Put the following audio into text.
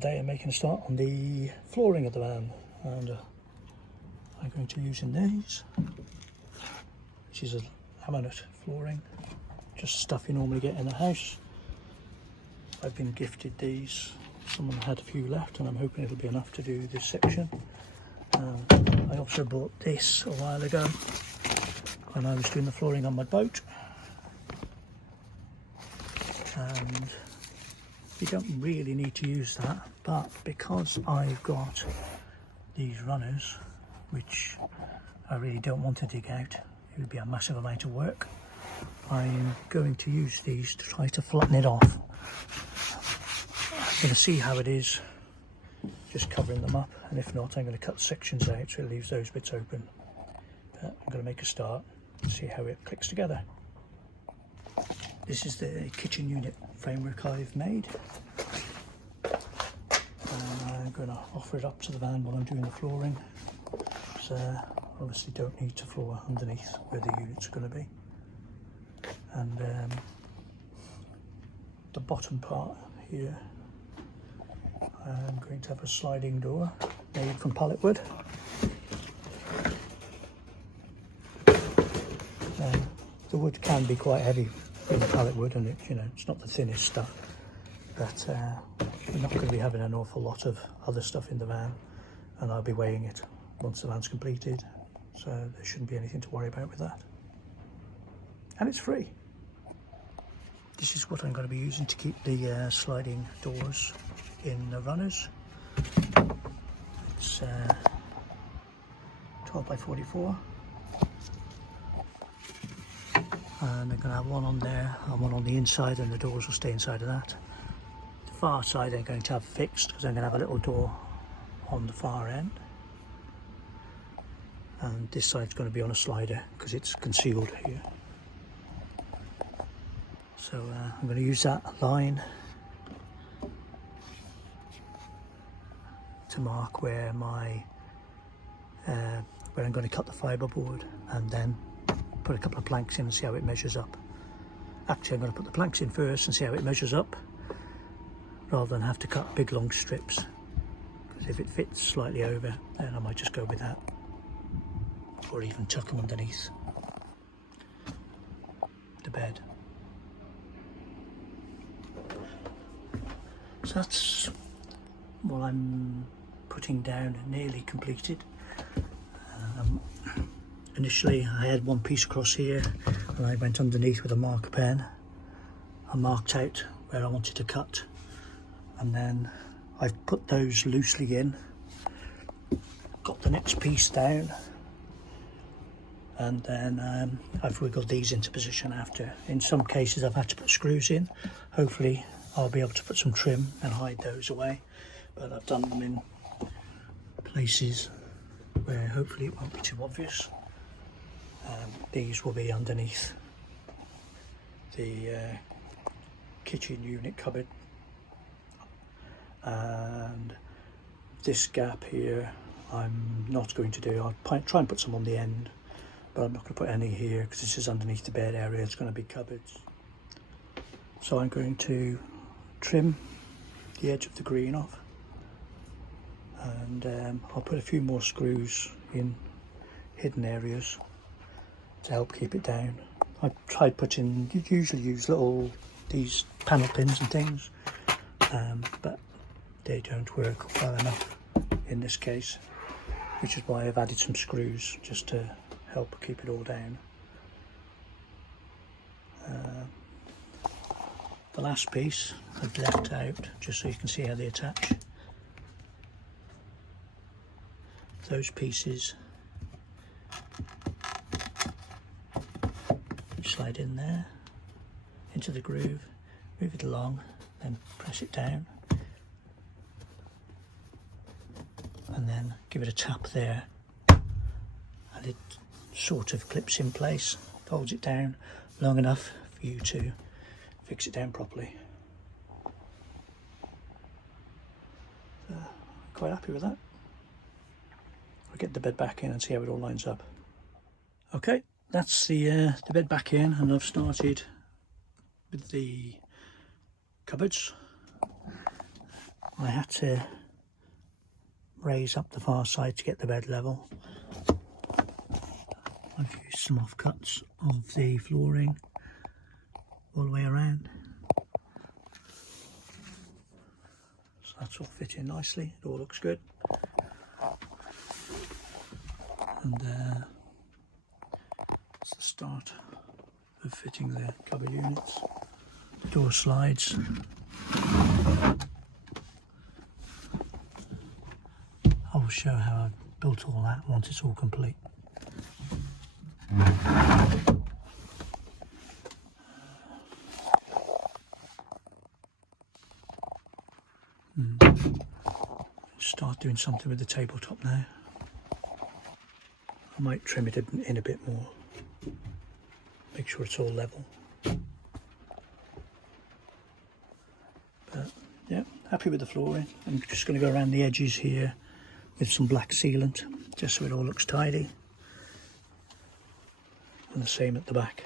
Today I'm making a start on the flooring of the van, and I'm going to be using these, which is a laminate flooring, just stuff you normally get in the house. I've been gifted these, someone had a few left and I'm hoping it'll be enough to do this section. I also bought this a while ago when I was doing the flooring on my boat, and you don't really need to use that, but because I've got these runners, which I really don't want to dig out, it would be a massive amount of work, I'm going to use these to try to flatten it off. I'm going to see how it is just covering them up, and if not I'm going to cut sections out so it leaves those bits open. But I'm going to make a start and see how it clicks together. This is the kitchen unit framework I've made. I'm going to offer it up to the van while I'm doing the flooring. So obviously don't need to floor underneath where the units are going to be. And the bottom part here, I'm going to have a sliding door made from pallet wood. The wood can be quite heavy in pallet wood, and it's not the thinnest stuff, but we're not going to be having an awful lot of other stuff in the van, and I'll be weighing it once the van's completed, so there shouldn't be anything to worry about with that. And it's free. This is what I'm going to be using to keep the sliding doors in the runners. It's 12 by 44. And I'm going to have one on there and one on the inside, and the doors will stay inside of that. The far side I'm going to have fixed because I'm going to have a little door on the far end. And this side's going to be on a slider because it's concealed here. So I'm going to use that line to mark where my where I'm going to cut the fiberboard, and then put a couple of planks in and see how it measures up. Actually, I'm going to put the planks in first and see how it measures up, rather than have to cut big long strips, because if it fits slightly over, then I might just go with that, or even tuck them underneath the bed. So that's what I'm putting down, nearly completed. Initially I had one piece across here, and I went underneath with a marker pen. I marked out where I wanted to cut, and then I've put those loosely in, got the next piece down, and then I've wiggled these into position after. In some cases I've had to put screws in. Hopefully I'll be able to put some trim and hide those away, but I've done them in places where hopefully it won't be too obvious. These will be underneath the kitchen unit cupboard, and this gap here I'm not going to do. I'll try and put some on the end, but I'm not going to put any here because this is underneath the bed area. It's going to be cupboards. So I'm going to trim the edge of the green off, and I'll put a few more screws in hidden areas to help keep it down. I tried putting, you usually use these panel pins and things, but they don't work well enough in this case, which is why I've added some screws just to help keep it all down. The last piece I've left out just so you can see how they attach. Those pieces slide in there into the groove, move it along, then press it down, and then give it a tap there, and it sort of clips in place, holds it down long enough for you to fix it down properly. So, quite happy with that. I'll get the bed back in and see how it all lines up. Okay, that's the bed back in, and I've started with the cupboards. I had to raise up the far side to get the bed level. I've used some offcuts of the flooring all the way around. So that's all fitting nicely, it all looks good. And that's the start of fitting the cover units. The door slides. I will show how I've built all that once it's all complete. Start doing something with the tabletop now. I might trim it in a bit more, make sure it's all level. But yeah, happy with the flooring. I'm just going to go around the edges here with some black sealant, just so it all looks tidy. And the same at the back.